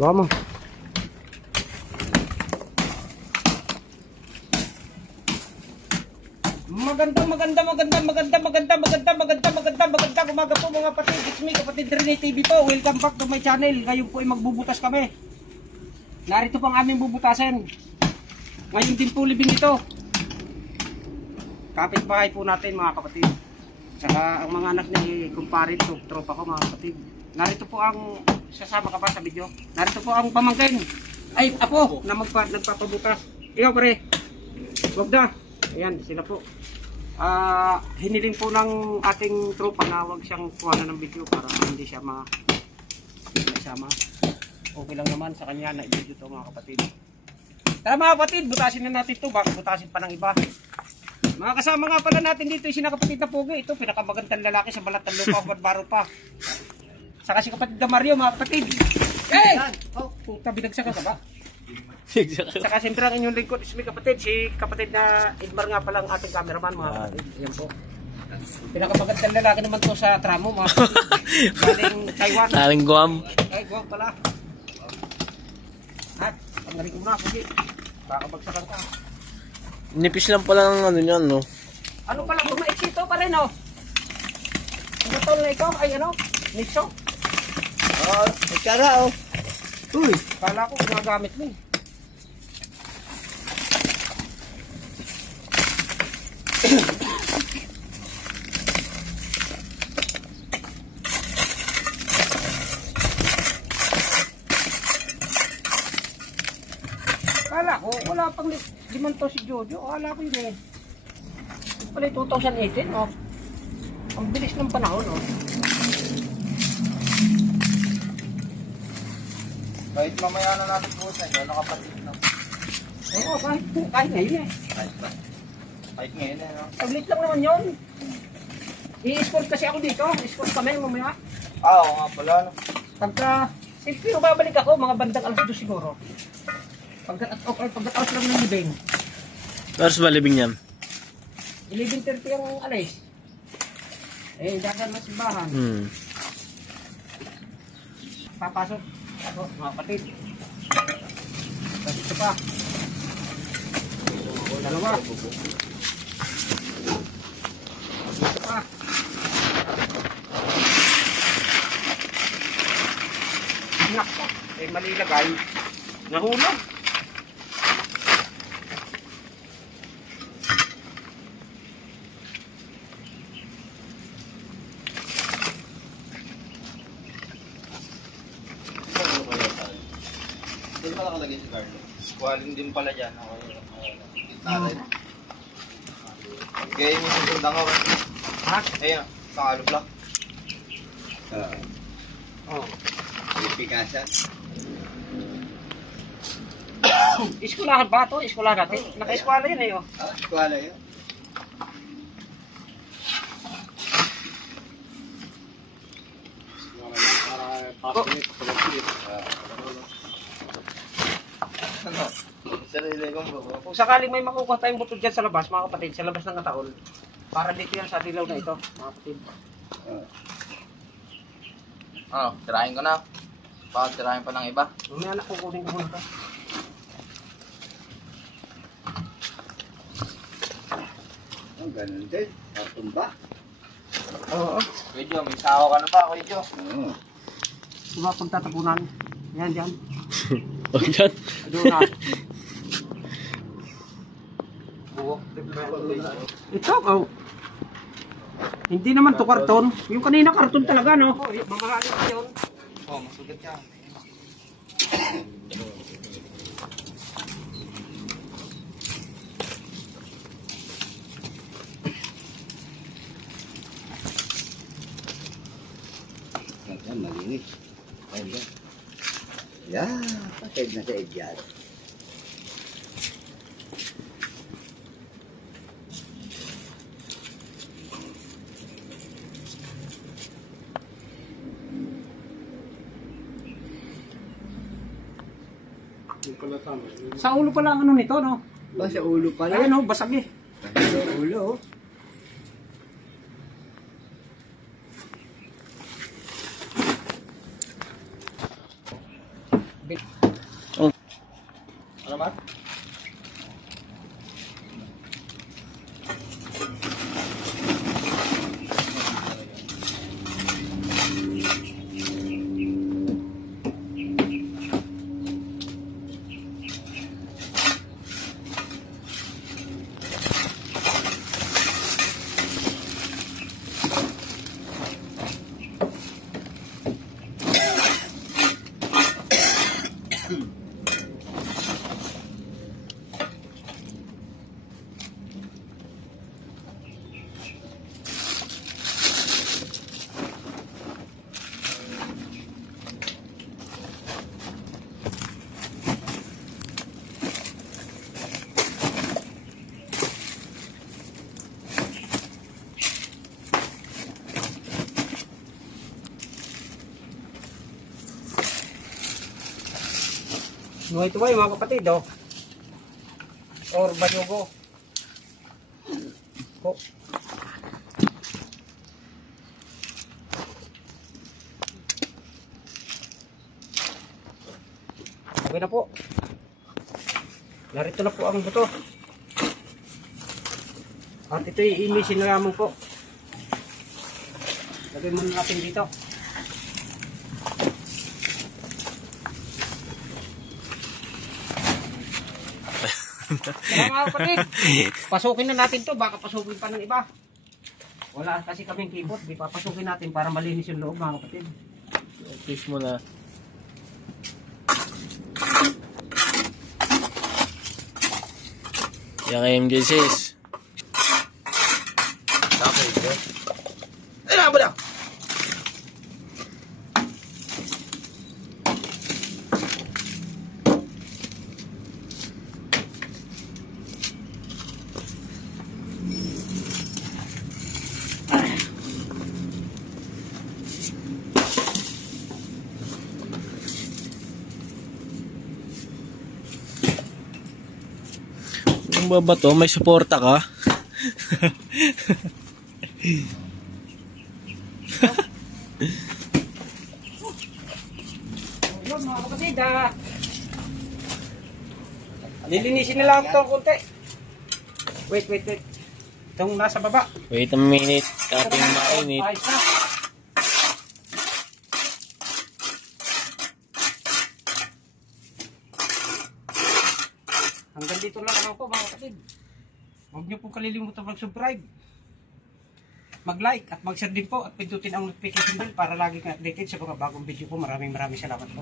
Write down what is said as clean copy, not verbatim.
Vamos. Magandang umaga po mga kapatid. It's me, kapatid Rene TV po. Welcome back to my channel. Ngayon po ay magbubutas kami. Narito po ang aming bubutasin. Ngayon din po libing ito. Kapitbahay po natin mga kapatid. Saka ang mga anak ni kumpare to, tropa ko mga kapatid. Narito po ang, sasama ka pa sa video. Narito po ang pamangkin. Ay, apo, na nagpapabutas. Ikaw pare. Wag na. Ayan, sila po. Hiniling po ng ating tropa na wag siyang kuhanan ng video para hindi siya masama. Okay lang naman sa kanya na i-video to mga kapatid. Tara mga kapatid, butasin na natin ito. Baka butasin pa ng iba. Mga kasama nga pala natin dito yung sinakapatid na Pogi. Ito pinakamagandang lalaki sa balat ng lupa o barbaro pa. Saka si kapatid na Mario mga kapatid. Hey! Oh, puta, binagsak ka ba? Saka siyempre ang inyong lingkod is may kapatid. Si kapatid na Edmar nga palang ating cameraman mga kapatid. Ayan po. Pinakamagandang lalaki naman to sa tramo mga kapatid. Galing Taiwan. Galing Guam. Ay, Guam pala. At, ang galing ko na Pogi. Baka bagsakan ka. Nipis lang pala ng ano niyan, no? Ano pala, bumaitsito pa rin, no? Ang gatol na ikaw, ay ano? Nixo? Oo, magkara, oh. Uy, kala ko ginagamit mo. Kala ko, wala pang liman to si Jojo. Kala ko yun eh. Ito pala 2018, oh. Ang bilis ng panahon, oh. Kahit mamaya na natin po sa inyo, nakapatid na. Oo, kahit ngayon eh. Kahit ngayon eh, no? Saglit lang naman yun. I-escort kasi ako dito. Escort kami mamaya. Oo nga pala, no? Pagka, siyempre babalik ako, mga bandang alas 2 siguro. Pagkat-out lang ng libing. Tapos ba libing niyan? 11:30 ang alis. Eh, dagan na simbahan. Papasok. Ako, mga kapatid. Tapos ito pa. Dalawa. Ito pa. Nakpa. Eh, mali lagay. Nahulog. Doon pala kalagay si Carlo. Squalling din pala dyan. Taray. Kaya yung sundang ako. Ha? Ayun, pangalog lang. Oo. Pipikasan. Iskulahan ba ito? Iskulahan natin? Naka-eskwala yun eh. Oh. Squala yun. Ano? Sarili kong bubo. Kung sakaling may makukuha tayong buto dyan sa labas, mga kapatid, sa labas ng kataon, para dito yan sa dilaw na ito, mga kapatid. Ano? Tirahin ko na. Baka tirahin pa ng iba. Mamaya na kukunin ko muna ito. Ang ganun din. Tumba. Oo. Kuya Jo, may sawa ka na ba, Kuya Jo? Oo. Diba pagtatapunan? Yan, dyan. Huwag dyan. Doon na. Ito, oh. Hindi naman to karton. Yung kanina karton talaga, no? Mamahalin pa yun. Oo, masugat yan. Yan, malinis. Ayan. Yan, patid na sa edyan. Sa ulo pala ang ano nito, no? Ba, sa ulo pala? Ayan, oh, basag eh. Sa ulo, oh. Ano ba? No, ito ba yung mga kapatid, oh? Or bayugo. Oh. Okay na po. Narito na po ang buto. At ito'y inisin na lamang po. Lagay muna natin dito. Kaya nga kapatid, pasukin na natin to, baka pasukin pa ng iba. Wala kasi kaming keyboard, di papasukin natin para malinis yung loob mga kapatid. Fish mo na. Yan kay MJ6. Okay, bro. Ay, na ba na? Yung ba to? May suporta ka? Yun mga kapatid, lilinisin na lang ito ang konti. Wait. Itong nasa baba. Wait a minute. Ating mainit. Ayos na. Hanggang dito na lang po mga kapatid. Huwag niyo po kalilimutan mag-subscribe, mag-like at mag-share din po at pindutin ang notification bell para lagi kang updated sa mga bagong video po. Maraming salamat po.